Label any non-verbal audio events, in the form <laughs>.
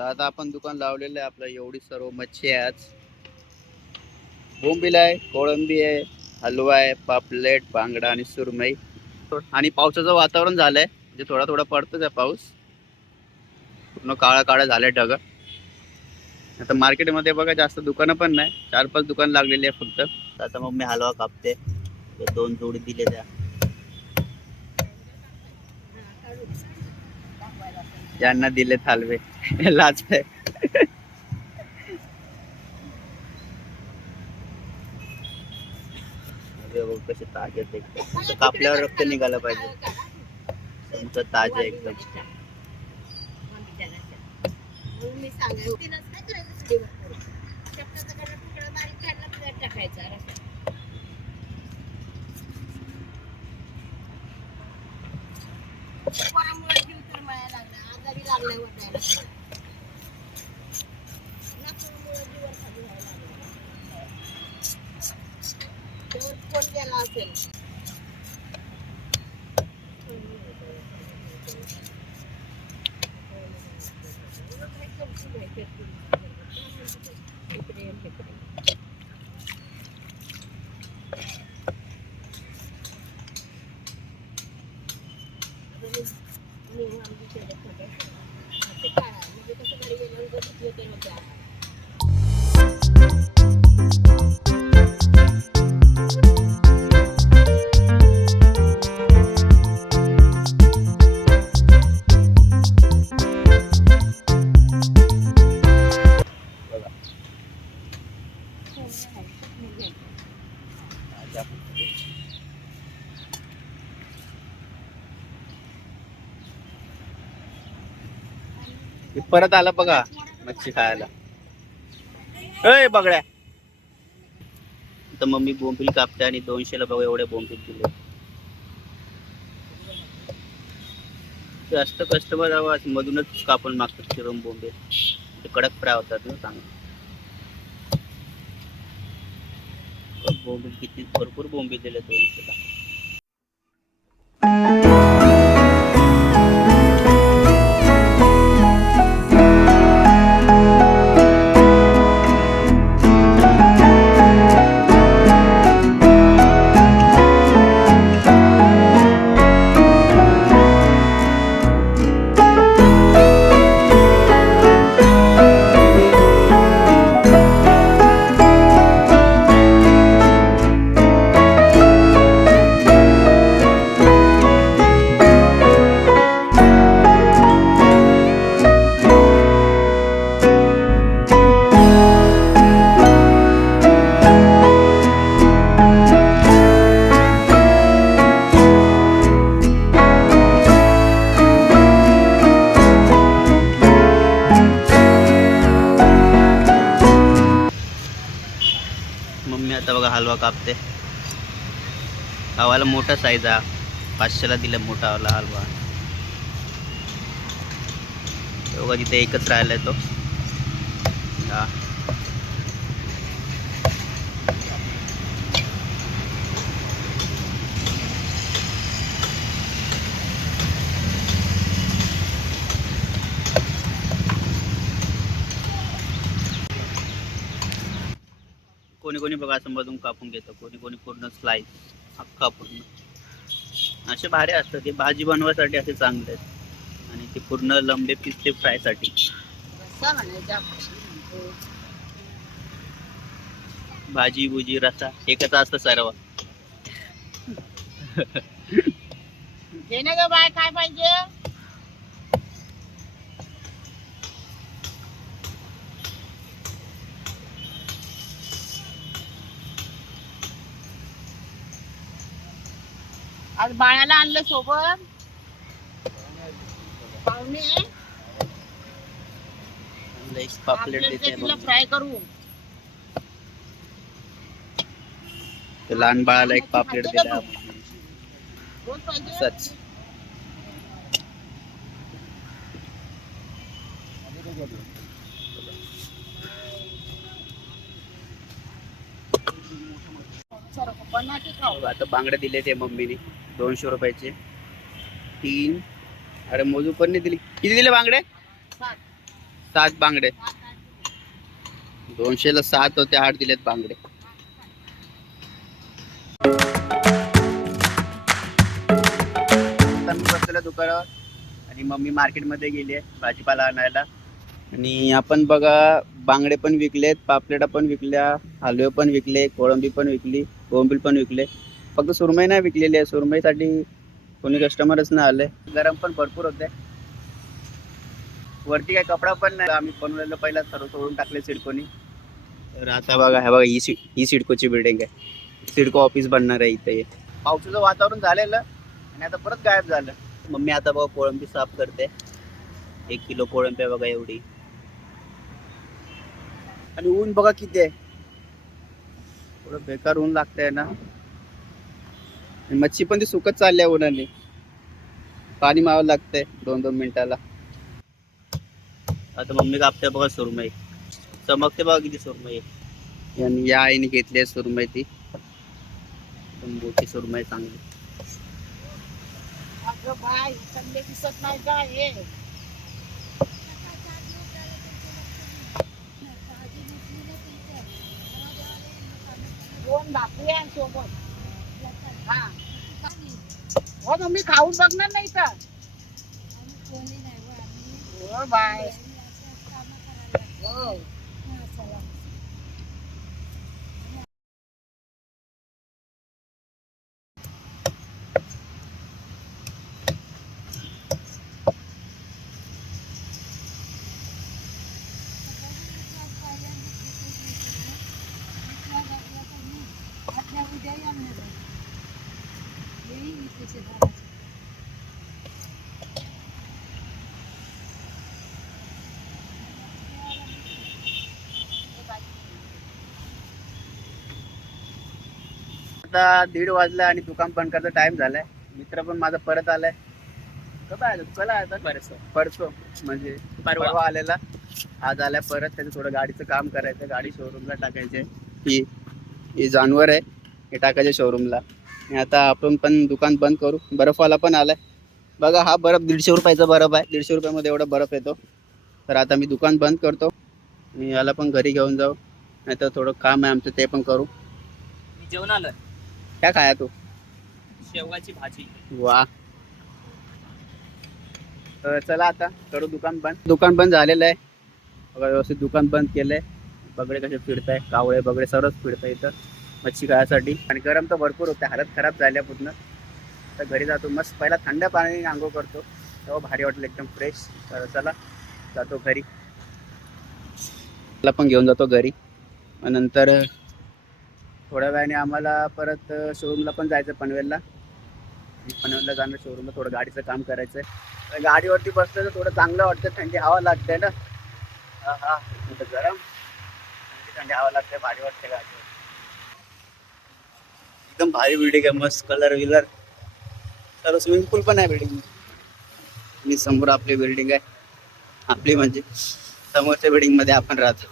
तर आता आपण दुकान लावलेलं आहे आपलं एवढी सर्व मच्छी आहे आज. बोंबील आहे कोळंबी आहे हलवा आहे पापलेट बांगडा आणि सुरमई. आणि पावसाचं वातावरण झालंय म्हणजे थोडा थोडा पडतोच आहे पाऊस. पूर्ण काळा काळा झालंय ढग. आता मार्केटमध्ये बघा जास्त दुकानं पण नाही चार पाच दुकान लागलेली आहे फक्त. आता मग मी हलवा कापते. दोन जोडी दिले त्या. ज्यांना दिलेत हलवे. <laughs> लाच आहे. बघ कसे ताजे आहेत कापल्यावर रक्त निघालं पाहिजे. तुमचं ताजे एकदम. तेव्हा कोण गेला असेल म्हणजे परत आला बघा मच्छी खायला. अय बगड्या. तर मम्मी बोंबील कापते आणि दोनशेला बघा एवढे बोंबील दिले. जास्त कस्टमर हवा मधूनच कापून मागतात चिरून बोंबील. ते कडक फ्राय होतात ना चांगले. बोंबील किती भरपूर बोंबील दिले दोनशेला. हलवा कापते. हवाला मोठा साईज हा पाचशेला दिला मोठा हवाला हलवा. हे बघा तिथे एकच राहिलाय तो. हा. कोणी कोणी बघा असं मधून कापून घेतं. कोणी कोणी पूर्ण स्लाइस अख्खा पूर्ण. असे भारी असतात. ते भाजी बनवायसाठी असे चांगले आहेत. आणि ते पूर्ण लंबे पिसते फ्रायसाठी. भाजी बुजी रसा एकच असतं सर्व. काय पाहिजे? आज बाळाला आणलं सोबत. पाहुणे. पापलेट देते तिला फ्राय करू. लहान बाळाला एक पापलेट दिला. सच. आता बांगडे दिले ते मम्मीने. दोनशे रुपयाचे. तीन. अरे मोजू पण नाही दिली. किती दिले बांगडे? सात बांगडे. दोनशेला सात होते आठ दिलेत बांगडे. आता दुकानावर आणि मम्मी मार्केटमध्ये गेली आहे भाजीपाला आणायला. आणि आपण बघा बांगडे पण विकलेत पापलेटा पण विकल्या हलवे पण विकले कोळंबी पण विकली बोंबील पण विकले. फक्त सुरमई नाही विकलेली आहे. सुरमईसाठी कोणी कस्टमरच नाही आले गरम पण भरपूर होते वरती काय कपडा पण नाही. आम्ही बनवलेलं पहिला सर्व सोडून टाकले सिडकोनी. तर आता बघा हे बघा ही सी ही सिडकोची बिल्डिंग आहे. सिडको ऑफिस बनणार आहे इथे. पावसाचं वातावरण झालेलं आणि आता परत गायब झालं. मम्मी आता बघा कोळंबी साफ करते. एक किलो कोळंबी आहे बघा एवढी. आणि ऊन बघा किती आहे. थोडं बेकार ऊन लागतंय ना. मच्छी पण ती सुकत चालली आहे उन्हाने. पाणी मावावं लागतंय दोन दोन मिनिटाला. आता मम्मी कापते बघा सुरमई. चमकते बघा किती सुरमई. आहे आणि या आईने घेतली आहे सुरमई ती. मोठी सुरमई चांगली. अगं बाय चांगले दिसत नाही का हे दोन भाकरी आहे सोबत हा हो मम्मी खाऊन बघणार नाही तर. हो बाय. हो. आता दीड वाजला आणि दुकान बंद करायचा टाइम झालाय. मित्र पण माझा परत आलाय. कधी आला? तू कला आता परसो. परसो. म्हणजे परवा. आलेला. आज आलाय परत. त्याचं थोडं गाडीचं काम करायचं. गाडी शोरूमला टाकायचे ही ही जानवर आहे. हे टाकायचे शोरूमला आणि आता आपण पण दुकान बंद करू. बर्फवाला पण आलाय. बघा हा बर्फ दीडशे रुपयाचा बर्फ आहे. दीडशे रुपयामध्ये एवढा बर्फ येतो. तर आता मी दुकान बंद करतो. आणि याला पण घरी घेऊन जाऊ. नाहीतर थोडं काम आहे आमचं ते पण करू. मी जेवण आलोय. काय खाया तू? शेवगाची भाजी. वा तर चला आता करू दुकान बंद. दुकान बंद झालेलं आहे. बघा व्यवस्थित दुकान बंद केलंय. बगडे कसे फिरताय कावळे बगडे सर्वच फिरताय इथं मच्छी खायसाठी आणि गरम तर भरपूर होते हालत खराब झाल्या पूर्ण. तर घरी जातो मस्त. पहिला थंड पाणी आंघोळ करतो. तेव्हा भारी वाटलं एकदम फ्रेश तर चला जातो घरी. त्याला पण घेऊन जातो घरी. नंतर थोड्या वेळाने आम्हाला परत शोरूमला पण जायचं पनवेलला. पनवेलला जाणं शोरूमला थोडं गाडीचं काम करायचं आहे गाडीवरती बसलं तर थोडं चांगलं वाटतं थंडी हवा लागते ना. हा हा. गरम. थंडी थंडी हवा लागते भारी वाटते गाडीवर. एकदम भारी बिल्डिंग आहे मस्त कलर विलर सर्व स्विमिंग पूल पण आहे बिल्डिंग आणि समोर आपली बिल्डिंग आहे. आपली म्हणजे समोरच्या बिल्डिंगमध्ये आपण राहतो.